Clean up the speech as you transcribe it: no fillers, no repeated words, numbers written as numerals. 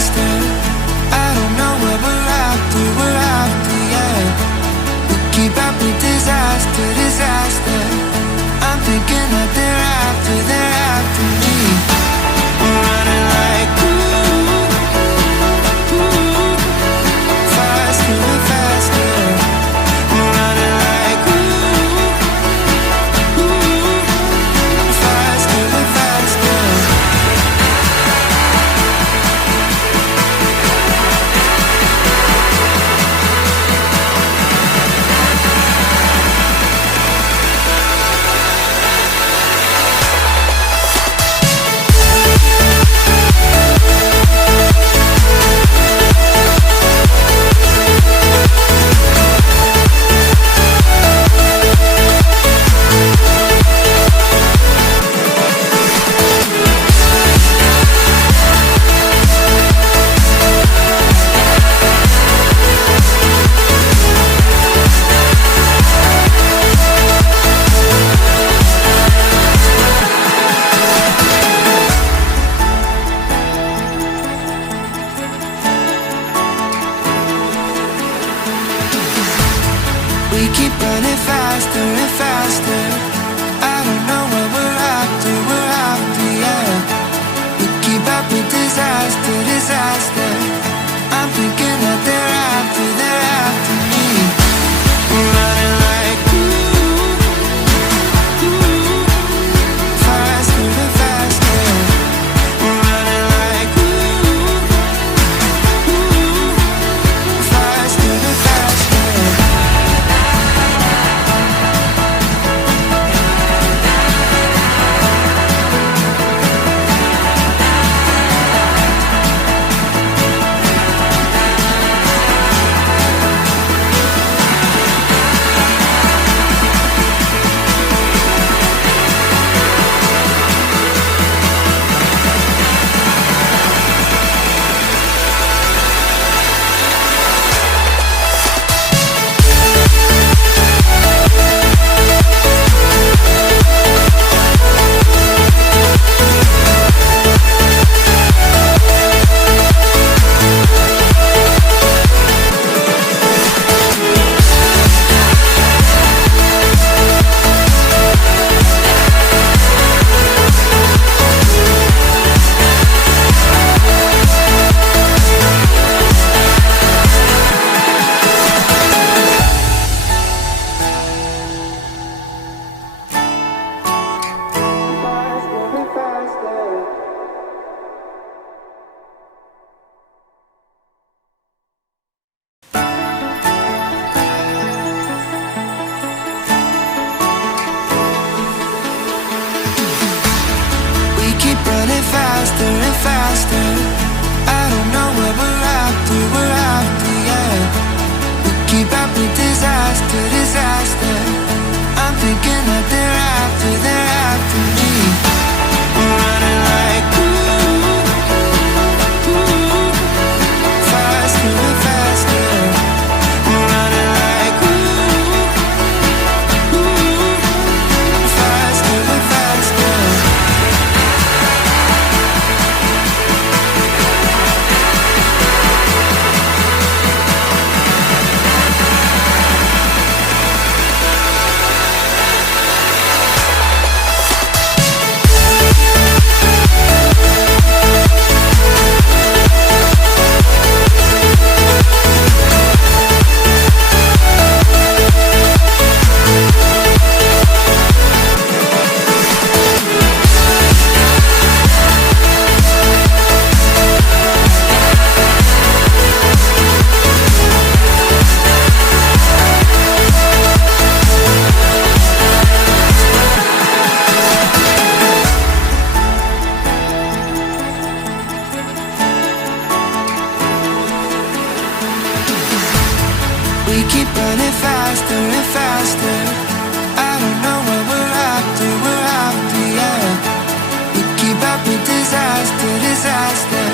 disaster. I don't know what we're after, yeah. We keep up with disaster, disaster. I'm thinking that they're after me. We're running like faster and faster. We're running like faster and faster. We keep running faster and faster. I don't know what we're after, yeah. We keep up with disaster, disaster. I'm thinking that they're after me. We're running like faster and faster. We're running like faster and faster. Keep running faster and faster. I don't know what we're after, yeah. We keep up with disaster, disaster. I'm thinking that they're after me. We're running like faster and faster. We're running like faster and faster. We keep running faster and faster. I don't know what we're after, yeah. We keep up with disaster, disaster.